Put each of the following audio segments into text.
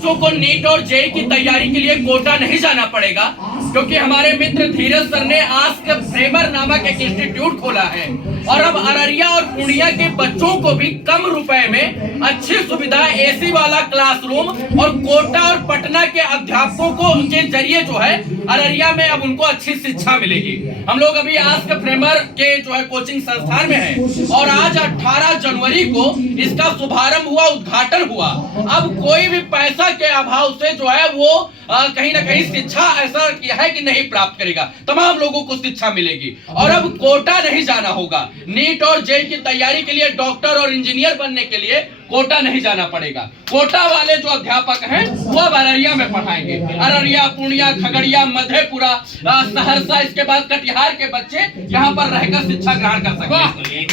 बच्चों को नीट और जेई की तैयारी के लिए कोटा नहीं जाना पड़ेगा, क्योंकि हमारे मित्र धीरज सर ने आस्क फ्रेमर नामक एक इंस्टीट्यूट खोला है और अब अररिया और पूर्णिया के बच्चों को भी कम रुपए में अच्छी सुविधा, एसी वाला क्लासरूम और कोटा और पटना के अध्यापकों को के जरिए जो है अररिया में अब उनको अच्छी शिक्षा मिलेगी। हम लोग अभी आस्क फ्रेमर के जो है कोचिंग संस्थान में हैं और आज 18 जनवरी को इसका शुभारंभ हुआ, उद्घाटन हुआ। अब कोई भी पैसा के अभाव से जो है वो कहीं ना कहीं शिक्षा ऐसा किया है कि नहीं प्राप्त करेगा, तमाम लोगों को शिक्षा मिलेगी और अब कोटा नहीं जाना होगा। नीट और जेई की तैयारी के लिए, डॉक्टर और इंजीनियर बनने के लिए कोटा नहीं जाना पड़ेगा। कोटा वाले जो अध्यापक हैं वो अब अररिया में पढ़ाएंगे। अररिया, पूर्णिया, खगड़िया, मधेपुरा, सहरसा, इसके बाद कटिहार के बच्चे यहाँ पर रहकर शिक्षा ग्रहण कर सकते हैं। यही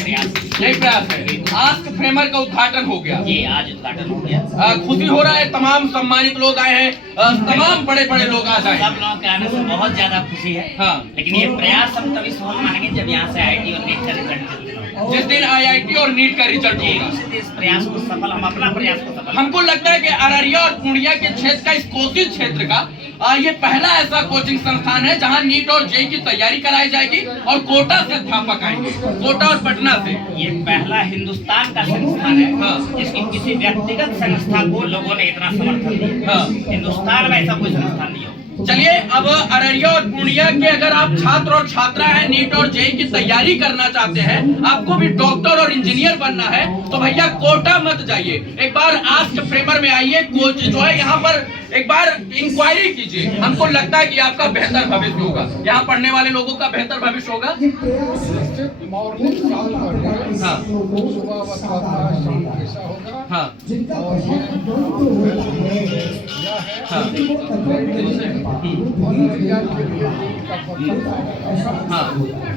प्रयास है। आस्क फ्रेमर का उद्घाटन हो गया, ये आज उद्घाटन हो गया। खुशी हो रहा है, तमाम सम्मानित लोग आए हैं, तमाम बड़े बड़े लोग आ जाए। सब लोगों के आने से बहुत ज्यादा खुशी है। हाँ, लेकिन ये प्रयास हम तभी सफल मानेंगे जब यहाँ से आईआईटी और नीट का रिजल्ट, जिस दिन आईआईटी और नीट का रिजल्ट होगा, इस प्रयास को सफल, हम अपना प्रयास को सफल। हमको लगता है कि अररिया और पूर्णिया के क्षेत्र का, इस कोसी क्षेत्र का ये पहला ऐसा कोचिंग संस्थान है जहां नीट और जेई की तैयारी कराई जाएगी और कोटा से अध्यापक आएंगे, कोटा और पटना से। ये पहला हिंदुस्तान का संस्थान है हाँ, जिसकी किसी व्यक्तिगत संस्था को लोगों ने इतना समर्थन दिया। हाँ, हिंदुस्तान में ऐसा कोई संस्थान नहीं हो। चलिए, अब अररिया और पूर्णिया के अगर आप छात्र और छात्रा हैं, नीट और जेई की तैयारी करना चाहते हैं, आपको भी डॉक्टर और इंजीनियर बनना है, तो भैया कोटा मत जाइए, एक बार आस्क फ्रेमर में आइए। कोच जो है यहाँ पर एक बार इंक्वायरी कीजिए। हमको लगता है कि आपका बेहतर भविष्य होगा, यहाँ पढ़ने वाले लोगों का बेहतर भविष्य होगा। हाँ, हाँ, हाँ,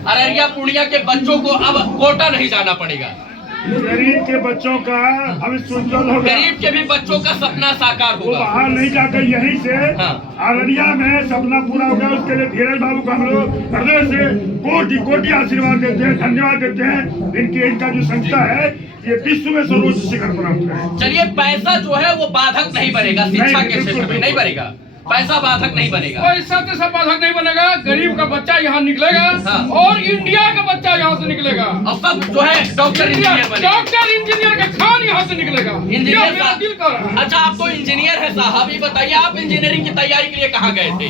अररिया पूर्णिया के बच्चों को अब कोटा नहीं जाना पड़ेगा। गरीब के बच्चों का भविष्य उज्जवल होगा। गरीब के भी बच्चों का सपना साकार वो होगा। बाहर नहीं जाकर यहीं से अररिया में सपना पूरा होगा। उसके लिए धीरज बाबू को हम लोग हृदय से कोटि कोटि आशीर्वाद देते हैं, धन्यवाद देते हैं। इनका जो संस्था है ये विश्व में सर्वोच्च शिखर प्राप्त है। चलिए, पैसा जो है वो बाधक नहीं बनेगा, शिक्षा के क्षेत्र में नहीं बनेगा, पैसा बाधक नहीं बनेगा। पैसा तो सब बाधक नहीं बनेगा। गरीब का बच्चा यहाँ निकलेगा और इंडिया का बच्चा यहाँ से निकलेगा और सब जो है डॉक्टर इंजीनियर बनेगा। डॉक्टर इंजीनियर का खान यहाँ से निकलेगा। इंजीनियर मेरा दिल कर रहा है। अच्छा, आप तो इंजीनियर है साहब, ये बताइए आप इंजीनियरिंग की तैयारी के लिए कहाँ गए थे?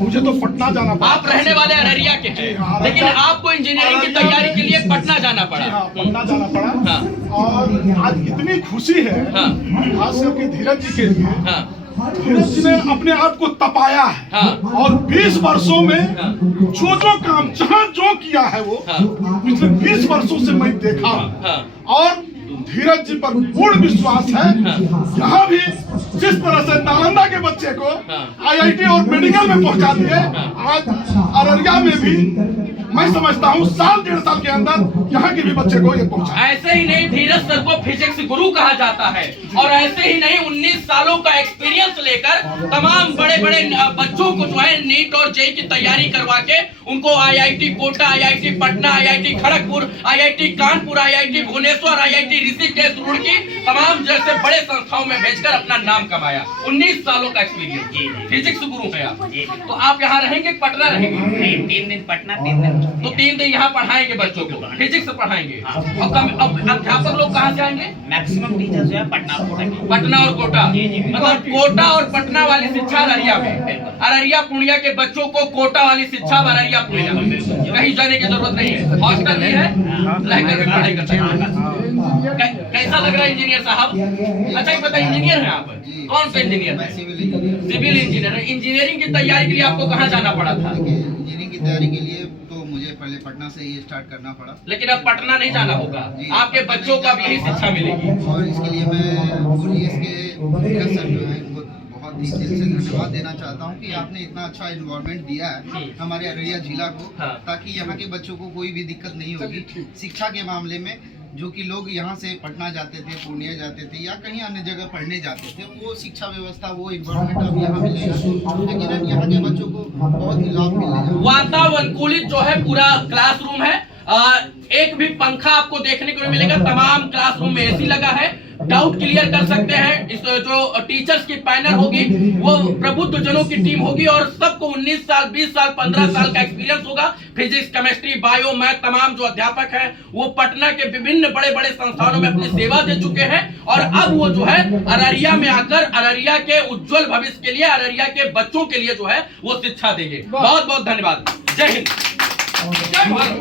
मुझे तो पटना जाना पड़ा। आप रहने वाले अररिया के हैं, लेकिन आपको इंजीनियरिंग की तैयारी के लिए पटना जाना पड़ा। पटना जाना पड़ा। हाँ, और आज इतनी खुशी है, हाँ, खास करके धीरज जी के लिए। हाँ, धीरज जी ने अपने आप को तपाया है। हाँ, और 20 वर्षों में हाँ, जो काम जहाँ जो किया है वो हाँ, पिछले 20 वर्षों से मैं देखा। हाँ, और धीरज जी पर पूर्ण विश्वास है। यहाँ भी जिस तरह से नालंदा के बच्चे को आईआईटी और मेडिकल में पहुंचा दिए, आज अररिया में भी मैं समझता हूँ साल 1.5 साल के अंदर यहाँ के भी बच्चे को ये पहुंचा। ऐसे ही नहीं, धीरज सर को फिजिक्स गुरु कहा जाता है और ऐसे ही नहीं 19 सालों का एक्सपीरियंस लेकर तमाम बड़े बड़े बच्चों को जो है नीट और जेई की तैयारी करवा के उनको IIT Kota, IIT Patna, IIT Kharagpur, IIT Kanpur, IIT Bhubaneswar, IIT Rishikesh, Roorkee, तमाम जैसे बड़े संस्थाओं में भेजकर अपना नाम कमाया। 19 सालों का एक्सपीरियंस, फिजिक्स गुरु है आप। तो आप यहाँ रहेंगे, पटना रहेंगे? 3 दिन पटना, 3 दिन तो 3 दिन यहाँ पढ़ाएंगे बच्चों को, फिजिक्स पढ़ाएंगे। और अध्यापक लोग कहाँ से आएंगे? मैक्सिमम टीचर जो है पटना और कोटा के। पटना और कोटा, मतलब कोटा और पटना वाली शिक्षा अररिया में, अररिया पूर्णिया के बच्चों को कोटा वाली शिक्षा अररिया पूर्णिया में, कहीं जाने की जरूरत नहीं है, हॉस्टल भी है, रहकर भी पढ़ाई कर सकते हैं। कैसा लग रहा है इंजीनियर साहब? अच्छा, ये बताइए, इंजीनियर है आप? कौन सा इंजीनियर है? सिविल इंजीनियर है। इंजीनियरिंग की तैयारी के लिए आपको कहाँ जाना पड़ा था? इंजीनियरिंग की तैयारी के लिए तो मुझे पहले पटना से ही स्टार्ट करना पड़ा, लेकिन अब पटना नहीं जाना होगा, आपके बच्चों को अब यही शिक्षा मिलेगी। और इसके लिए मैं पुलिस के धीरज सर जो है इनको बहुत ही दिल से धन्यवाद देना चाहता हूँ कि आपने इतना अच्छा एनवायरनमेंट दिया है हमारे अररिया जिला को, ताकि यहाँ के बच्चों को कोई भी दिक्कत नहीं होगी शिक्षा के मामले में। जो कि लोग यहाँ से पटना जाते थे, पूर्णिया जाते थे या कहीं अन्य जगह पढ़ने जाते थे, वो शिक्षा व्यवस्था, वो इन्वायरमेंट अब यहाँ मिलेगा, लेकिन यहाँ के बच्चों को बहुत ही लाभ मिलेगा। वातावरणकूलित जो है पूरा क्लासरूम है, एक भी पंखा आपको देखने को नहीं मिलेगा, तमाम क्लासरूम में एसी लगा है, डाउट क्लियर कर सकते हैं। इस जो टीचर्स की पैनल होगी वो प्रबुद्ध जनों की टीम होगी और सबको 19 साल 20 साल 15 साल का एक्सपीरियंस होगा। फिजिक्स, केमिस्ट्री, बायो, मैथ तमाम जो अध्यापक हैं वो पटना के विभिन्न बड़े बड़े संस्थानों में अपनी सेवा दे चुके हैं और अब वो जो है अररिया में आकर अररिया के उज्जवल भविष्य के लिए, अररिया के बच्चों के लिए जो है वो शिक्षा देंगे। बहुत बहुत धन्यवाद। जय हिंद। जय भारत।